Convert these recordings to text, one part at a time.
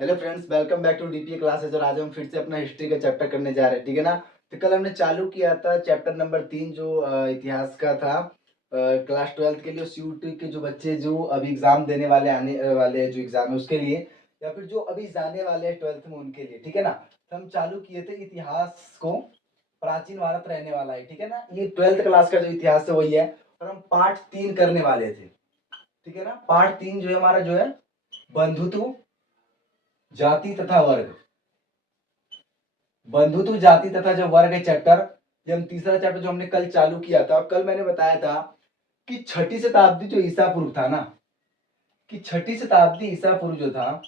Hello friends, welcome back to DPA classes. और आज हम फिर से अपना हिस्ट्री का चैप्टर करने जा रहे हैं, ठीक है ना। तो कल हमने चालू किया था चैप्टर नंबर 3 जो इतिहास का था। क्लास 12 के लिए सीयूटी के जो बच्चे जो अभी एग्जाम देने वाले आने वाले जो एग्जाम है उसके लिए, या फिर जो अभी जाने वाले हैं 12th में उनके लिए, ठीक है ना। तो हम चालू किए थे इतिहास को, प्राचीन भारत रहने वाला है, ठीक है ना। ये 12th क्लास का जो इतिहास है वही है। और हम पार्ट 3 करने वाले थे, ठीक है ना। पार्ट 3 जो है हमारा जो है बंधुत्व, जाति तथा वर्ग। बंधुत्व, जाति तथा जो वर्ग है चैप्टर, ये हम तीसरा चैप्टर जो हमने कल चालू किया था। और कल मैंने बताया था कि छठी शताब्दी जो ईसा पूर्व था ना, कि छठी शताब्दी ईसा पूर्व जो था,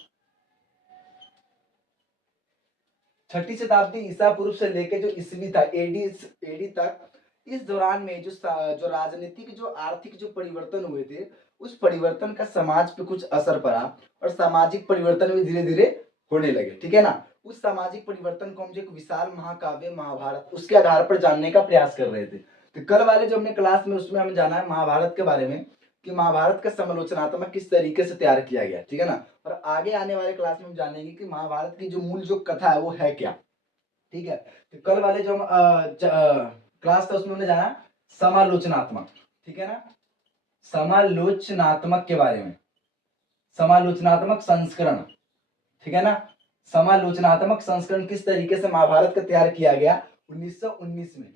छठी शताब्दी ईसा पूर्व से लेके जो ईस्वी था एडी एडी तक, इस दौरान में जो राजनीतिक जो आर्थिक जो परिवर्तन हुए थे, उस परिवर्तन का समाज पे कुछ असर पड़ा। और सामाजिक परिवर्तन भी धीरे धीरे होने लगे, ठीक है ना। उस सामाजिक परिवर्तन को हम जो एक विशाल महाकाव्य महाभारत उसके आधार पर जानने का प्रयास कर रहे थे। तो कल वाले जो हमने क्लास में उसमें हमें जाना है महाभारत के बारे में, कि महाभारत का समालोचनात्मक किस तरीके से तैयार किया गया, ठीक है ना। और आगे आने वाले क्लास में हम जानेंगे कि महाभारत की जो मूल जो कथा है वो है क्या, ठीक है। तो कल वाले जो हम क्लास था उसमें हमने जाना समालोचनात्मक, ठीक है ना, समालोचनात्मक के बारे में, समालोचनात्मक संस्करण, ठीक है ना। समालोचनात्मक संस्करण किस तरीके से महाभारत का तैयार किया गया 1919 में,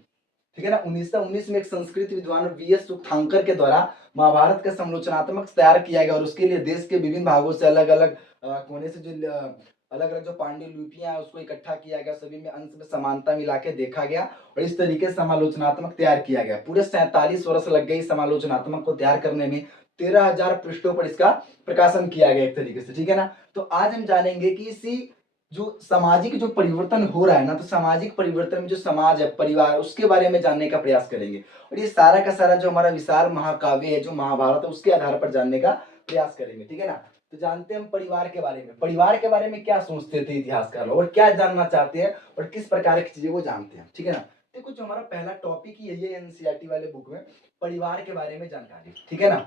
ठीक है ना। 1919 में एक संस्कृत विद्वान वीएस सुक्थांकर के द्वारा महाभारत का समालोचनात्मक तैयार किया गया। और उसके लिए देश के विभिन्न भागों से अलग अलग कोने से जो अलग अलग जो पांडुलिपियां है उसको इकट्ठा किया गया, सभी में अंश में समानता मिला के देखा गया। और इस तरीके से समालोचनात्मक तैयार किया गया। पूरे 47 वर्ष लग गए समालोचनात्मक को तैयार करने में। 13,000 पृष्ठों पर इसका प्रकाशन किया गया एक तरीके से, ठीक है ना। तो आज हम जानेंगे कि इसी जो सामाजिक जो परिवर्तन हो रहा है ना, तो सामाजिक परिवर्तन में जो समाज है, परिवार, उसके बारे में जानने का प्रयास करेंगे। और ये सारा का सारा जो हमारा विशाल महाकाव्य है जो महाभारत है उसके आधार पर जानने का प्रयास करेंगे, ठीक है ना। तो जानते हैं हम परिवार के बारे में, परिवार के बारे में क्या सोचते थे इतिहासकार लोग और क्या जानना चाहते हैं और किस प्रकार की चीजें वो जानते हैं, ठीक है ना। देखो जो हमारा पहला टॉपिक ही है ये एनसीईआरटी वाले बुक में, परिवार के बारे में जानकारी, ठीक है ना।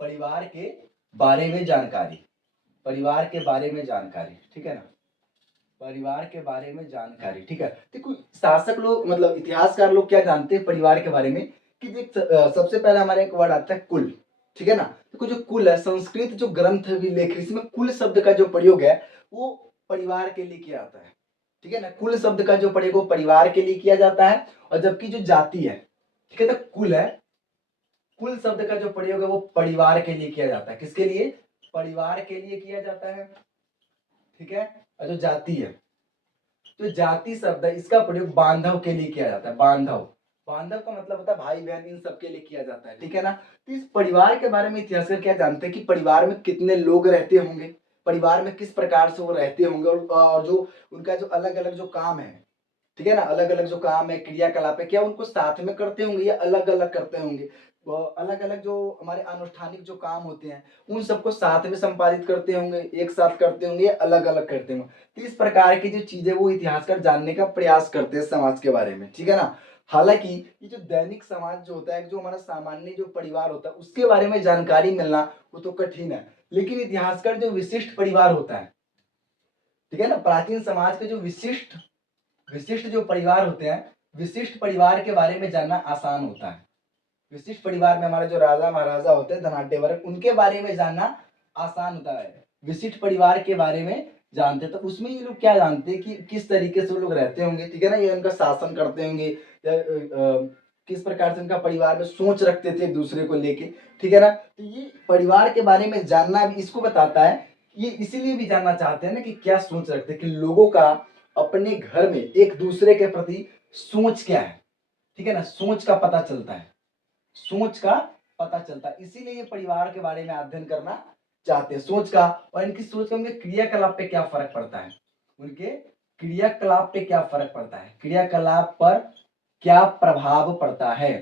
परिवार के बारे में जानकारी, परिवार के बारे में जानकारी, ठीक है ना। परिवार के बारे में जानकारी, ठीक है। देखो शासक लोग मतलब इतिहासकार लोग क्या जानते हैं परिवार के बारे में, कि सबसे पहले हमारे एक वर्ड आता है कुल, ठीक है ना। देखो जो कुल है, संस्कृत जो ग्रंथ भी लेख इसमें कुल शब्द का जो प्रयोग है वो परिवार के लिए किया जाता है, ठीक है ना। कुल शब्द का जो प्रयोग वो परिवार के लिए किया जाता है। और जबकि जो जाति है, ठीक है, तो कुल है, कुल शब्द का जो प्रयोग है वो परिवार के लिए किया जाता है। किसके लिए? परिवार के लिए किया जाता है, ठीक है। और जो जाति है, तो जाति शब्द है इसका प्रयोग बांधव के लिए किया जाता है। बांधव, बांधव का मतलब होता है भाई बहन, इन सब के लिए किया जाता है, ठीक है ना। तो इस परिवार के बारे में इतिहासकार क्या जानते हैं कि परिवार में कितने लोग रहते होंगे, परिवार में किस प्रकार से वो रहते होंगे, और जो उनका जो अलग अलग जो काम है, ठीक है ना, अलग अलग जो काम है क्रियाकलाप है, क्या उनको साथ में करते होंगे या अलग अलग करते होंगे। अलग अलग जो हमारे अनुष्ठानिक जो काम होते हैं उन सबको साथ में संपादित करते होंगे, एक साथ करते होंगे या अलग अलग करते होंगे। तो इस प्रकार की जो चीजें वो इतिहासकार जानने का प्रयास करते हैं समाज के बारे में, ठीक है ना। हालांकि ये जो दैनिक समाज जो होता है, जो हमारा सामान्य जो परिवार होता है उसके बारे में जानकारी मिलना वो तो कठिन है। लेकिन इतिहासकार जो विशिष्ट परिवार होता है, ठीक है ना, प्राचीन समाज के जो विशिष्ट विशिष्ट जो परिवार होते हैं, विशिष्ट परिवार के बारे में जानना आसान होता है। विशिष्ट परिवार में हमारे जो राजा महाराजा होते हैं, धनाढ्य वर्ग, उनके बारे में जानना आसान होता है। विशिष्ट परिवार के बारे में जानते हैं तो उसमें ये लोग क्या जानते हैं कि किस तरीके से वो लोग रहते होंगे, ठीक है ना, ये उनका शासन करते होंगे या किस प्रकार से उनका परिवार में सोच रखते थे एक दूसरे को लेके, ठीक है ना। तो ये परिवार के बारे में जानना भी इसको बताता है, ये इसीलिए भी जानना चाहते हैं ना कि क्या सोच रखते हैं, कि लोगों का अपने घर में एक दूसरे के प्रति सोच क्या है, ठीक है ना, सोच का पता चलता है, सोच का पता चलता है। इसीलिए ये परिवार के बारे में अध्ययन करना चाहते हैं, सोच का। और इनकी सोच का उनके क्रियाकलाप पे क्या फर्क पड़ता है, उनके क्रियाकलाप पे क्या फर्क पड़ता है, क्रियाकलाप पर क्या प्रभाव पड़ता है,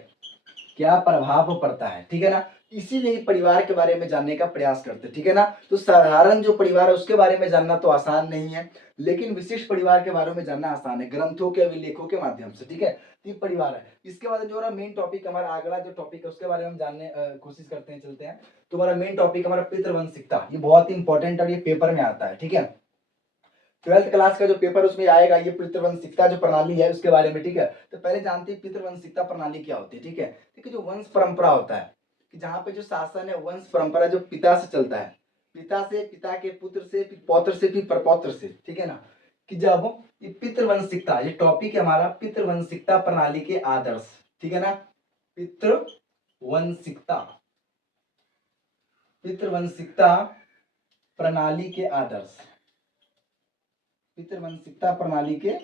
क्या प्रभाव पड़ता है, ठीक है ना। इसीलिए परिवार के बारे में जानने का प्रयास करते हैं, ठीक है ना। तो साधारण जो परिवार है उसके बारे में जानना तो आसान नहीं है, लेकिन विशिष्ट परिवार के बारे में जानना आसान है, ग्रंथों के अभिलेखों के माध्यम से, ठीक है। तो ये परिवार है। इसके बाद जो हमारा मेन टॉपिक, हमारा अगला जो टॉपिक है उसके बारे में हम जानने कोशिश करते हैं, चलते हैं। तो हमारा मेन टॉपिक हमारा पितृवंशिकता, ये बहुत ही इंपॉर्टेंट और ये पेपर में आता है, ठीक है। 12th क्लास का जो पेपर उसमें आएगा, ये पितृवंशिकता जो प्रणाली है उसके बारे में, ठीक है। तो पहले जानते हैं पितृवंशिकता प्रणाली क्या होती है, ठीक है। ठीक है, जो वंश परंपरा होता है, कि जहाँ पे जो शासन है वंश परंपरा जो पिता से चलता है, पिता से, पिता के पुत्र से, फिर पौत्र से, फिर परपौत्र से, ठीक है ना। कि जब ये पितृवंशिकता, ये टॉपिक है हमारा पितृवंशिकता प्रणाली के आदर्श, ठीक है ना। पितृवंशिकता, पितृवंशिकता प्रणाली के आदर्श, पितृवंशिकता प्रणाली के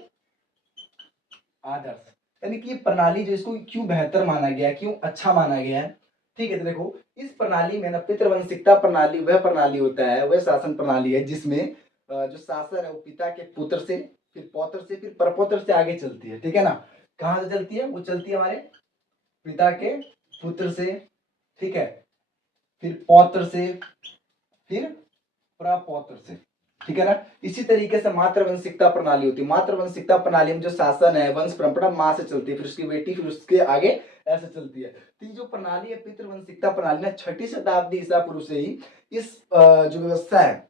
आदर्श, यानी कि ये प्रणाली जो, इसको क्यों बेहतर माना गया है, क्यों अच्छा माना गया है, ठीक है। तो देखो इस प्रणाली में ना, पितृवंशिकता प्रणाली वह प्रणाली होता है, वह शासन प्रणाली है जिसमें जो शासन है वो पिता के पुत्र से, फिर पौत्र से, फिर परपौत्र से आगे चलती है, ठीक है ना। कहाँ से चलती है, वो चलती है हमारे पिता के पुत्र से, ठीक है, फिर पौत्र से, फिर प्रपौत्र से, ठीक है ना। इसी तरीके से मातृवंशिकता प्रणाली होती है। मातृवंशिकता प्रणाली में जो शासन है, वंश परंपरा माँ से चलती है, फिर उसकी बेटी, फिर उसके आगे ऐसे चलती है। तो ये जो प्रणाली है पितृवंशिकता प्रणाली ना, 6ठी शताब्दी ईसा पूर्व से ही इस जो व्यवस्था है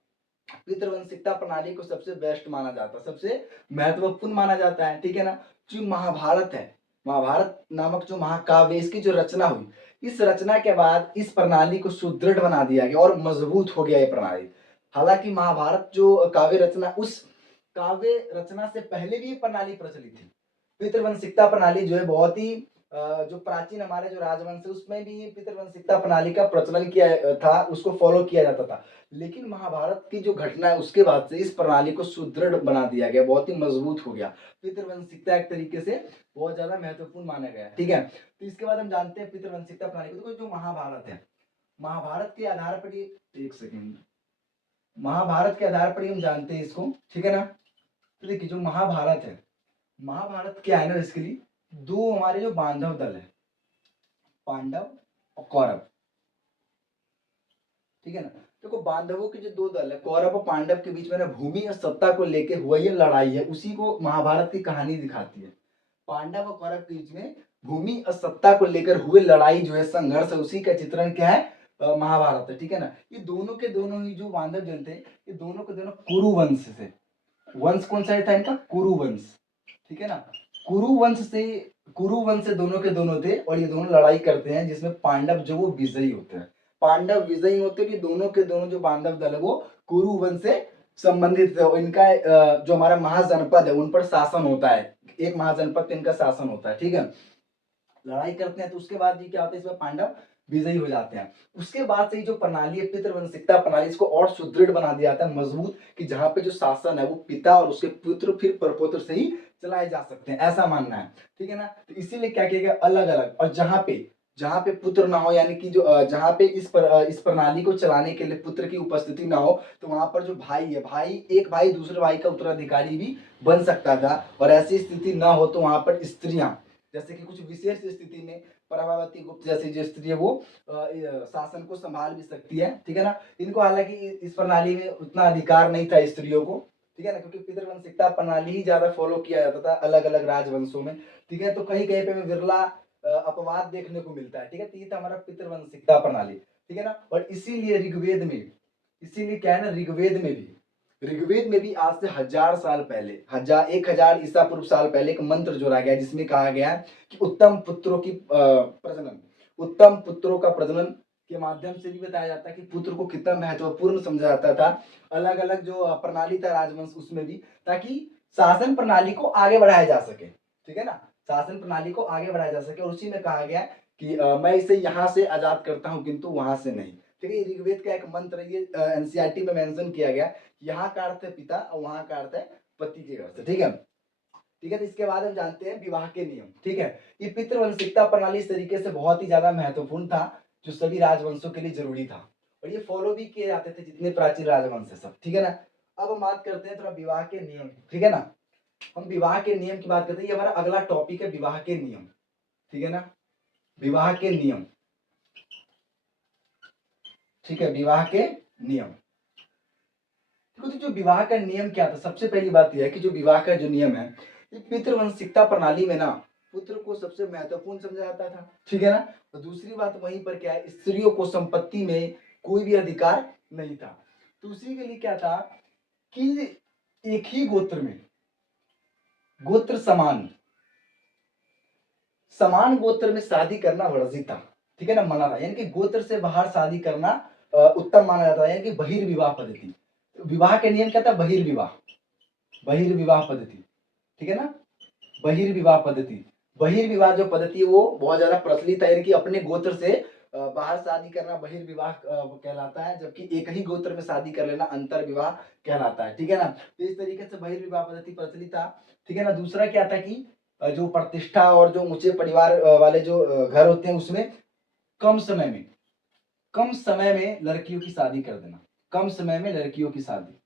पितृवंशिकता प्रणाली को सबसे बेस्ट माना जाता है, सबसे महत्वपूर्ण माना जाता है, ठीक है ना। जो महाभारत है, महाभारत नामक जो महाकाव्य, इसकी जो रचना हुई, इस रचना के बाद इस प्रणाली को सुदृढ़ बना दिया गया और मजबूत हो गया ये प्रणाली। हालांकि महाभारत जो काव्य रचना, उस काव्य रचना से पहले भी ये प्रणाली प्रचलित थी। पितृवंशिकता प्रणाली जो है बहुत ही जो प्राचीन हमारे जो राजवंश है उसमें भी ये पितृवंशिकता प्रणाली का प्रचलन किया था, उसको फॉलो किया जाता था। लेकिन महाभारत की जो घटना है उसके बाद से इस प्रणाली को सुदृढ़ बना दिया गया, बहुत ही मजबूत हो गया। पितृवंशिकता एक तरीके से बहुत ज्यादा महत्वपूर्ण माना गया, ठीक है। तो इसके बाद हम जानते हैं पितृवंशिकता प्रणाली को। तो जो महाभारत है, महाभारत के आधार पर ये, एक सेकेंड, महाभारत के आधार पर ही हम जानते हैं इसको, ठीक है ना। तो देखिए जो महाभारत है, महाभारत क्या है ना, इसके लिए दो हमारे जो बांधव दल है, पांडव और कौरव, ठीक है ना। देखो बांधवों के जो दो दल है, कौरव और पांडव के बीच में ना भूमि और सत्ता को लेके हुआ ये लड़ाई है, उसी को महाभारत की कहानी दिखाती है। पांडव और कौरव के बीच में भूमि और सत्ता को लेकर हुए लड़ाई जो है, संघर्ष है, उसी का चित्रण क्या है, महाभारत है, ठीक है ना। ये दोनों के दोनों ही जो बांधव जन थे, ये दोनों के दोनों कुरु वंश से, वंश कौन सा था इनका, कुरु वंश, ठीक है ना। कुरु वंश से, कुरु वंश से दोनों के दोनों थे, और ये दोनों लड़ाई करते हैं जिसमें पांडव जो वो विजयी होते हैं। पांडव विजयी होते हैं कि दोनों के दोनों जो बांधव दल है वो कुरु वंश से संबंधित थे, और इनका जो हमारा महाजनपद है उन पर शासन होता है, एक महाजनपद पे इनका शासन होता है, ठीक है। लड़ाई करते हैं तो उसके बाद ये क्या होता है, इसमें पांडव विजयी हो जाते हैं। उसके बाद से ही जो प्रणाली है पितृवंशिकता प्रणाली, इसको और सुदृढ़ बना दिया जाता है, मजबूत, कि जहां पे जो शासन है वो पिता और उसके पुत्र फिर परपौत्र से ही चलाए जा सकते हैं, ऐसा मानना है, ठीक है ना। तो इसीलिए क्या किया गया, अलग अलग, और जहां पे पुत्र ना हो, यानी कि जो जहां पे इस प्रणाली को चलाने के लिए पुत्र की उपस्थिति ना हो, तो वहां पर जो भाई है, एक भाई दूसरे भाई का उत्तराधिकारी भी बन सकता था, और ऐसी स्थिति ना हो तो वहां पर स्त्रियां, जैसे कि कुछ विशेष स्थिति में प्रभावती गुप्त जैसी जो स्त्री है वो शासन को संभाल भी सकती है, ठीक है ना। इनको हालांकि इस प्रणाली में उतना अधिकार नहीं था स्त्रियों को, ठीक है ना, क्योंकि पितृवंशिकता प्रणाली ही ज्यादा फॉलो किया जाता था अलग अलग राजवंशों में, ठीक है। तो कहीं कहीं पे विरला अपवाद देखने को मिलता है, ठीक है। तो ये था हमारा पितृवंशिकता प्रणाली, ठीक है ना। और इसीलिए ऋग्वेद में, इसीलिए क्या है ना, ऋग्वेद में भी आज से 1000 साल पहले, 1000 ईसा पूर्व साल पहले एक मंत्र जोड़ा गया जिसमें कहा गया है कि उत्तम पुत्रों की प्रजनन, उत्तम पुत्रों का प्रजनन के माध्यम से भी बताया जाता है कि पुत्र को कितना महत्वपूर्ण समझा जाता था, अलग अलग जो प्रणाली था राजवंश उसमें भी, ताकि शासन प्रणाली को आगे बढ़ाया जा सके, ठीक है ना, शासन प्रणाली को आगे बढ़ाया जा सके। और उसी में कहा गया कि मैं इसे यहाँ से आजाद करता हूँ किंतु वहां से नहीं, ठीक है। ऋग्वेद का एक मंत्र है, ये एनसीईआरटी में मेंशन किया गया, यहाँ का अर्थ है पिता और वहां का अर्थ है पति के घर से, ठीक है, ठीक है। तो इसके बाद हम जानते हैं विवाह के नियम, ठीक है। ये पितृवंशिकता प्रणाली इस तरीके से बहुत ही ज्यादा महत्वपूर्ण था, जो सभी राजवंशों के लिए जरूरी था, और ये फॉलो भी किए जाते थे जितने प्राचीन राजवंश है सब, ठीक है ना। अब हम बात करते हैं थोड़ा विवाह के नियम, ठीक है ना। हम विवाह के नियम की बात करते हैं, ये हमारा अगला टॉपिक है, विवाह के नियम, ठीक है ना, विवाह के नियम। ठीक है, विवाह के नियम। देखो तो जो विवाह का नियम क्या था, सबसे पहली बात यह है कि जो विवाह का जो नियम है, ये पितृवंशिकता प्रणाली में ना पुत्र को सबसे महत्वपूर्ण समझा जाता था, ठीक है ना। और दूसरी बात वहीं पर क्या है, स्त्रियों को संपत्ति में कोई भी अधिकार नहीं था। तो उसी के लिए क्या था कि एक ही गोत्र में, गोत्र समान, समान गोत्र में शादी करना वर्जित था, ठीक है ना, मना था। यानी कि गोत्र से बाहर शादी करना उत्तम माना जाता है, यानी कि बहिर्विवाह पद्धति। विवाह के नियम क्या था, बहिर्विवाह, बहिर्विवाह पद्धति, ठीक है ना, बहिर्विवाह पद्धति। बहिर्विवाह जो पद्धति है वो बहुत ज्यादा प्रचलित है, यानी कि अपने गोत्र से बाहर शादी करना बहिर्विवाह कहलाता है, जबकि एक ही गोत्र में शादी कर लेना अंतर विवाह कहलाता है, ठीक है ना। तो इस तरीके से बहिर्विवाह पद्धति प्रचलित था, ठीक है ना। दूसरा क्या था कि जो प्रतिष्ठा और जो ऊंचे परिवार वाले जो घर होते हैं उसमें कम समय में, कम समय में लड़कियों की शादी कर देना, कम समय में लड़कियों की शादी,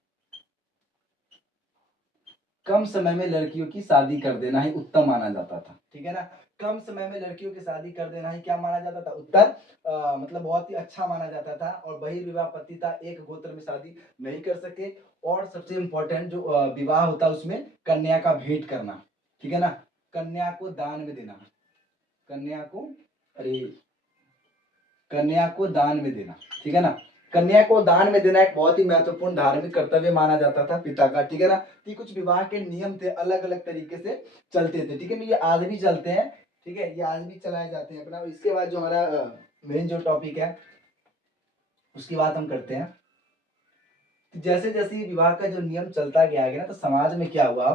कम समय में लड़कियों की शादी कर देना ही उत्तम माना जाता था, ठीक है ना। कम समय में लड़कियों की शादी कर देना ही क्या माना जाता था, उत्तर मतलब बहुत ही अच्छा माना जाता था। और बहिर्विवाह पतिता एक गोत्र में शादी नहीं कर सके। और सबसे इम्पोर्टेंट जो विवाह होता है उसमें कन्या का भेंट करना, ठीक है ना, कन्या को दान में देना, कन्या को, अरे, कन्या को दान में देना, ठीक है ना। कन्या को दान में देना एक बहुत ही महत्वपूर्ण धार्मिक कर्तव्य माना जाता था पिता का, ठीक है ना। कि कुछ विवाह के नियम थे, अलग अलग तरीके से चलते थे, ठीक है ना, ये आज भी चलते हैं, ठीक है, ये आज भी चलाए जाते हैं अपना। इसके बाद जो हमारा मेन जो टॉपिक है उसकी बात हम करते हैं। तो जैसे जैसे ये विवाह का जो नियम चलता गया आगे ना, तो समाज में क्या हुआ,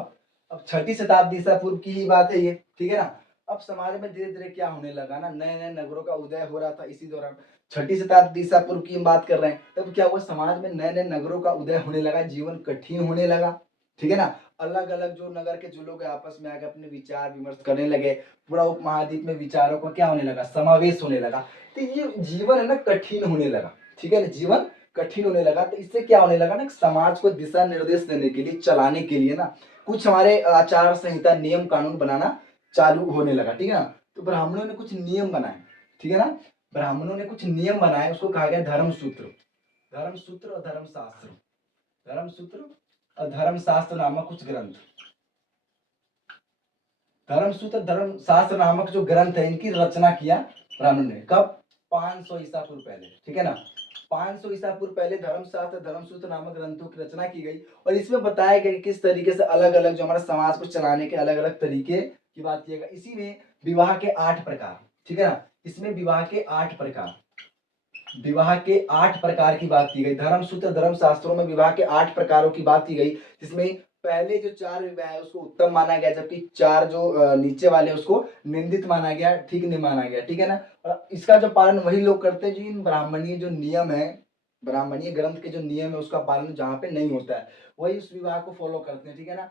अब 6ठी शताब्दी ईसा पूर्व की ही बात है ये, ठीक है ना। अब समाज में धीरे धीरे क्या होने लगा ना, नए नए नगरों का उदय हो रहा था इसी दौरान। 6ठी शताब्दी ईसा पूर्व की हम बात कर रहे हैं, तब क्या हुआ, समाज में नए नए नगरों का उदय होने लगा, जीवन कठिन होने लगा, ठीक है ना। अलग अलग जो नगर के जो लोग आपस में आके अपने विचार विमर्श करने लगे, पूरा उपमहाद्वीप में विचारों का क्या होने लगा, समावेश होने लगा। तो ये जीवन है ना कठिन होने लगा, ठीक है ना, जीवन कठिन होने लगा। तो इससे क्या होने लगा ना, समाज को दिशा निर्देश देने के लिए, चलाने के लिए ना, कुछ हमारे आचार संहिता नियम कानून बनाना चालू होने लगा, ठीक है ना। तो ब्राह्मणों ने कुछ नियम बनाए, ठीक है ना, ब्राह्मणों ने कुछ नियम बनाए, उसको कहा गया धर्म सूत्र, धर्म सूत्र और धर्म शास्त्र, धर्म सूत्र और धर्म शास्त्र नामक कुछ ग्रंथ, धर्म सूत्र धर्म शास्त्र नामक जो ग्रंथ है इनकी रचना किया ब्राह्मण ने, कब, 500 ईसा पूर्व पहले, ठीक है ना। 500 ईसा पूर्व पहले धर्मशास्त्र धर्मसूत्र नामक ग्रंथों की रचना की गई। और इसमें बताया गया कि किस तरीके से अलग अलग जो हमारा समाज को चलाने के अलग अलग तरीके की बात किया गया। इसी में विवाह के 8 प्रकार, ठीक है ना, इसमें विवाह के 8 प्रकार, विवाह के 8 प्रकार की बात की गई। धर्मसूत्र धर्म शास्त्रों में विवाह के 8 प्रकारों की बात की गई, जिसमें पहले जो 4 विवाह है उसको उत्तम माना गया, जबकि 4 जो नीचे वाले उसको निंदित माना गया, ठीक नहीं माना गया, ठीक है ना। और इसका जो पालन वही लोग करते हैं जिन ब्राह्मणीय जो नियम है, ब्राह्मणीय ग्रंथ के जो नियम है उसका पालन जहाँ पे नहीं होता है, वही उस विवाह को फॉलो करते हैं, ठीक है ना।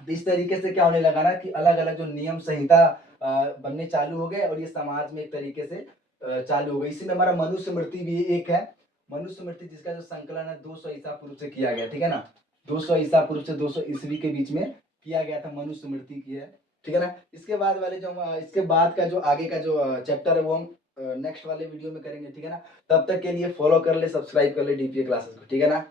तो इस तरीके से क्या होने लगा ना कि अलग अलग जो नियम संहिता बनने चालू हो गए, और ये समाज में एक तरीके से चालू हो गई। इसी में हमारा मनुस्मृति भी एक है, मनुस्मृति जिसका जो संकलन है 200 ईसा पूर्व से किया गया, ठीक है ना, 200 ईसा पूर्व से 200 ईस्वी के बीच में किया गया था, मनुस्मृति की है, ठीक है ना। इसके बाद वाले जो इसके बाद का जो आगे का जो चैप्टर है वो हम नेक्स्ट वाले वीडियो में करेंगे, ठीक है ना। तब तक के लिए फॉलो कर ले, सब्सक्राइब कर ले डीपीए क्लासेस को, ठीक है ना।